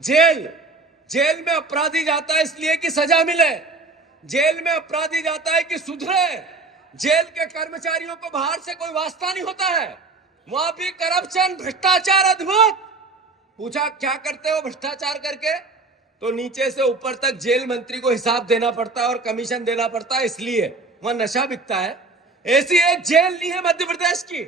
Jail jail में अपराधी जाता है इसलिए कि सजा मिले, जेल में अपराधी जाता है कि सुधरे। जेल के कर्मचारियों को बाहर से कोई वास्ता नहीं होता है। वहां भी करप्शन, भ्रष्टाचार अद्भुत। पूछा क्या करते हो भ्रष्टाचार करके, तो नीचे से ऊपर तक जेल मंत्री को हिसाब देना पड़ता है और कमीशन देना पड़ता है, इसलिए वहां नशा बिकता है। ऐसी एक जेल नहीं है मध्य प्रदेश की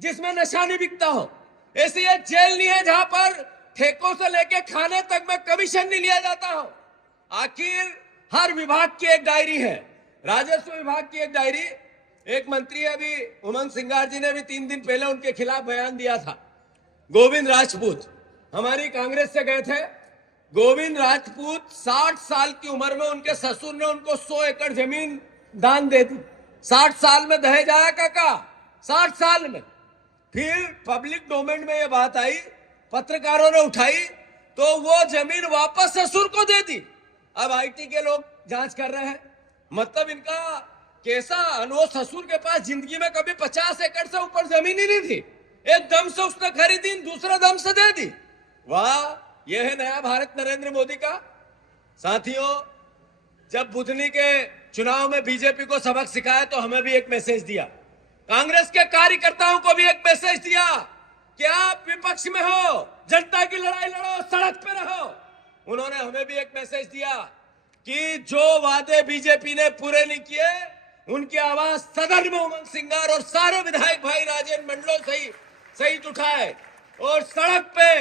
जिसमें नशा नहीं बिकता हो। ऐसी एक जेल नहीं है जहां पर ठेकों से लेके खाने तक में कमीशन नहीं लिया जाता हो। आखिर हर विभाग की एक डायरी है, राजस्व विभाग की एक डायरी। एक मंत्री अभी उमंग सिंगार जी ने भी 3 दिन पहले उनके खिलाफ बयान दिया था। गोविंद राजपूत हमारी कांग्रेस से गए थे। गोविंद राजपूत 60 साल की उम्र में उनके ससुर ने उनको 100 एकड़ जमीन दान दे दी। 60 साल में दहेज आया काका, 60 साल में। फिर पब्लिक डोमेन में ये बात आई, पत्रकारों ने उठाई, तो वो जमीन वापस ससुर को दे दी। अब आईटी के लोग जांच कर रहे हैं, मतलब इनका कैसा वो ससुर के पास जिंदगी में कभी 50 एकड़ से ऊपर जमीन ही नहीं थी, एक दम से उसने खरीदी, दूसरे दम से दे दी। वाह, यह है नया भारत नरेंद्र मोदी का। साथियों, जब बुधनी के चुनाव में बीजेपी को सबक सिखाया तो हमें भी एक मैसेज दिया, कांग्रेस के कार्यकर्ताओं को भी एक मैसेज दिया कि आप विपक्ष में हो, जनता की लड़ाई लड़ो, सड़क पे रहो। उन्होंने हमें भी एक मैसेज दिया कि जो वादे बीजेपी ने पूरे नहीं किए उनकी आवाज सदन में उमंग सिंगार और सारे विधायक भाई राजेंद्र मंडलों सहित उठाए, और सड़क पे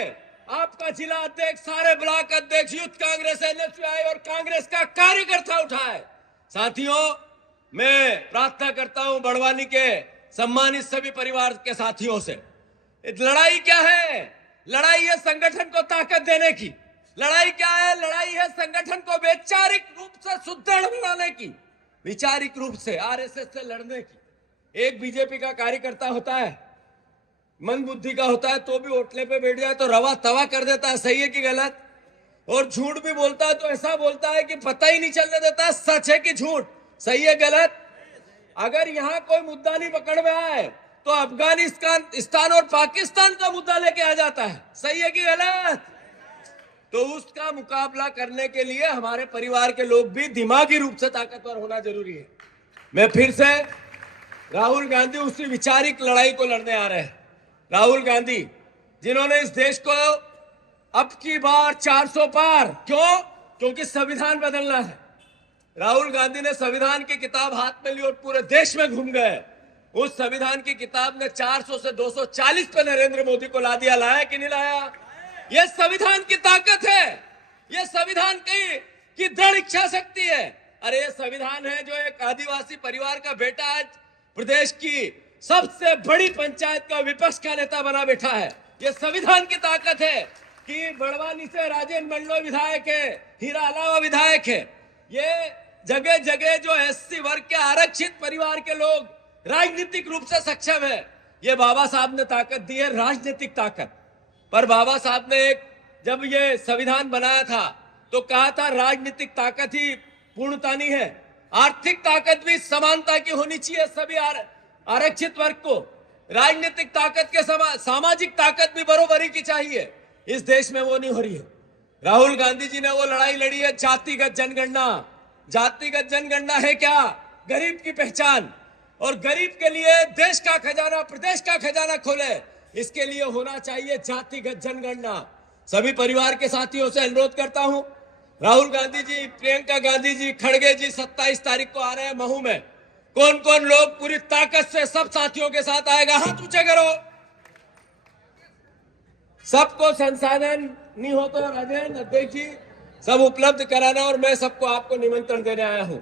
आपका जिला अध्यक्ष, सारे ब्लॉक अध्यक्ष, यूथ कांग्रेस, एनएसयूआई और कांग्रेस का कार्यकर्ता उठाए। साथियों, मैं प्रार्थना करता हूं बड़वानी के सम्मानित सभी परिवार के साथियों से, लड़ाई क्या है? लड़ाई है संगठन को ताकत देने की। लड़ाई क्या है? लड़ाई है संगठन को वैचारिक रूप से सुदृढ़ बनाने की, वैचारिक रूप से आरएसएस से लड़ने की। एक बीजेपी का कार्यकर्ता होता है, मन बुद्धि का होता है, तो भी होटले पे बैठ जाए तो रवा तवा कर देता है, सही है कि गलत? और झूठ भी बोलता है तो ऐसा बोलता है कि पता ही नहीं चलने देता सच है कि झूठ, सही है गलत? अगर यहाँ कोई मुद्दा नहीं पकड़ में आए तो अफगानिस्तान और पाकिस्तान का मुद्दा लेके आ जाता है, सही है कि गलत? तो उसका मुकाबला करने के लिए हमारे परिवार के लोग भी दिमागी रूप से ताकतवर होना जरूरी है। मैं फिर से राहुल गांधी उसी वैचारिक लड़ाई को लड़ने आ रहे हैं। राहुल गांधी जिन्होंने इस देश को अब की बार 400 पार, क्यों? क्योंकि संविधान बदलना है। राहुल गांधी ने संविधान की किताब हाथ में ली और पूरे देश में घूम गए। उस संविधान की किताब ने 400 से 240 पे नरेंद्र मोदी को ला दिया। लाया कि नहीं लाया? यह संविधान की ताकत है, यह संविधान की दृढ़ इच्छा शक्ति है। अरे ये संविधान है जो एक आदिवासी परिवार का बेटा आज प्रदेश की सबसे बड़ी पंचायत का विपक्ष का नेता बना बैठा है। यह संविधान की ताकत है कि बड़वानी से राजेंद्र मंडलो विधायक है, हीरा अलावा विधायक है। ये जगह जगह जो एससी वर्ग के आरक्षित परिवार के लोग राजनीतिक रूप से सक्षम है, ये बाबा साहब ने ताकत दी है, राजनीतिक ताकत। पर बाबा साहब ने जब ये संविधान बनाया था तो कहा था राजनीतिक ताकत ही पूर्णता नहीं है, आर्थिक ताकत भी समानता की होनी चाहिए सभी आरक्षित वर्ग को। राजनीतिक ताकत के सामाजिक ताकत भी बरोबरी की चाहिए। इस देश में वो नहीं हो रही है। राहुल गांधी जी ने वो लड़ाई लड़ी है जातिगत जनगणना। जातिगत जनगणना है क्या? गरीब की पहचान, और गरीब के लिए देश का खजाना, प्रदेश का खजाना खोले, इसके लिए होना चाहिए जातिगत जनगणना। सभी परिवार के साथियों से अनुरोध करता हूं, राहुल गांधी जी, प्रियंका गांधी जी, खड़गे जी 27 तारीख को आ रहे हैं महू में। कौन कौन लोग पूरी ताकत से सब साथियों के साथ आएगा? हाथ ऊंचे करो। सबको संसाधन नहीं हो तो राजेंद्र अध्यक्ष जी सब उपलब्ध कराना, और मैं सबको आपको निमंत्रण देने आया हूं।